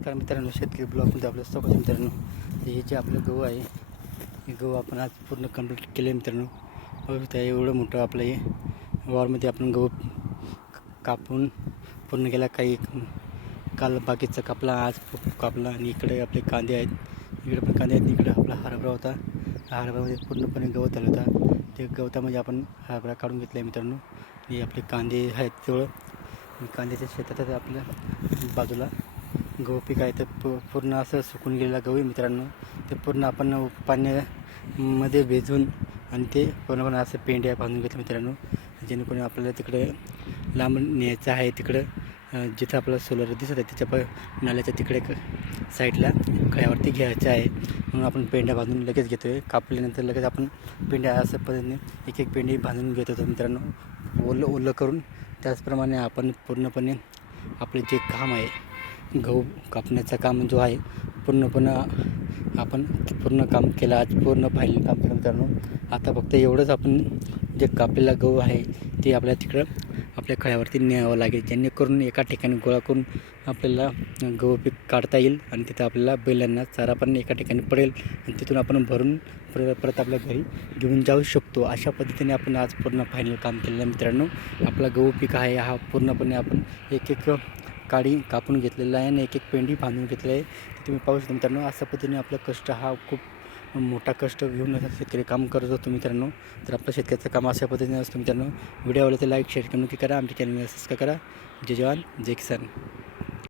नमस्कार मित्रांनो, शेतकरी ब्लॉगमध्ये आपलं स्वागत मित्रांनो. हे जे आपलं गहू आहे, हे गहू आपण आज पूर्ण कंप्लीट केले मित्रांनो. बघू त्या एवढं मोठं आपलं हे वावरमध्ये आपण गहू कापून पूर्ण केला. काही काल बाकीचा कापला, आज कापला. आणि इकडे आपले कांदे आहेत, इकडे पण कांदे आहेत. इकडे आपला हरभरा होता, हरभरामध्ये पूर्णपणे गवत आलं होता. ते गवतामध्ये आपण हरभरा काढून घेतला आहे मित्रांनो. हे आपले कांदे आहेत तेवढं. कांद्याच्या शेतात आपल्या बाजूला गहू पीक आहे, तर पूर्ण असं सुकून गेलेला गहू आहे मित्रांनो. ते पूर्ण आपण पाण्यामध्ये भिजवून आणि ते पूर्णपणे असं पेंड्या बांधून घेतलं मित्रांनो, जेणेकरून आपल्याला तिकडे लांब न्यायचं आहे. तिकडं जिथं आपलं सोलर दिसत आहे त्याच्या नाल्याच्या तिकडे साईडला खळ्यावरती घ्यायचं आहे. म्हणून आपण पेंड्या बांधून लगेच घेतो आहे. कापल्यानंतर लगेच आपण पेंड्या असं पद्धतीने एक एक पेंडी बांधून घेत होतो मित्रांनो, ओलं करून. त्याचप्रमाणे आपण पूर्णपणे आपले जे काम आहे, गहू कापण्याचं काम जो आहे, पूर्ण काम केलं. आज पूर्ण फायनल काम केलं मित्रांनो. आता फक्त एवढंच, आपण जे कापलेला गहू आहे ते आपल्याला तिकडं आपल्या खळ्यावरती न्यावं लागेल, जेणेकरून एका ठिकाणी गोळा करून आपल्याला गहू पीक काढता येईल. आणि तिथं आपल्याला बैलांना चारा पण एका ठिकाणी पडेल आणि तिथून आपण भरून परत आपल्या घरी घेऊन जाऊ शकतो. अशा पद्धतीने आपण आज पूर्ण फायनल काम केलेलं मित्रांनो. आपला गहू पीक आहे हा पूर्णपणे आपण एक काडी कापून घेतलेला आहे आणि एक पेंडी बांधून घेतलेली आहे. तुम्ही पाहू शकता मित्रांनो. अशा पद्धतीने आपला कष्ट हा खूप मोठा कष्ट घेऊन शेतकरी काम करत होतो मित्रांनो. तर आपलं शेतकऱ्याचं काम अशा पद्धतीने असतं मित्रांनो. व्हिडिओ आवडले तर लाईक शेअर नक्की करा. आमच्या चॅनलला सबस्क्राईब करा. जय जवान जय किसान.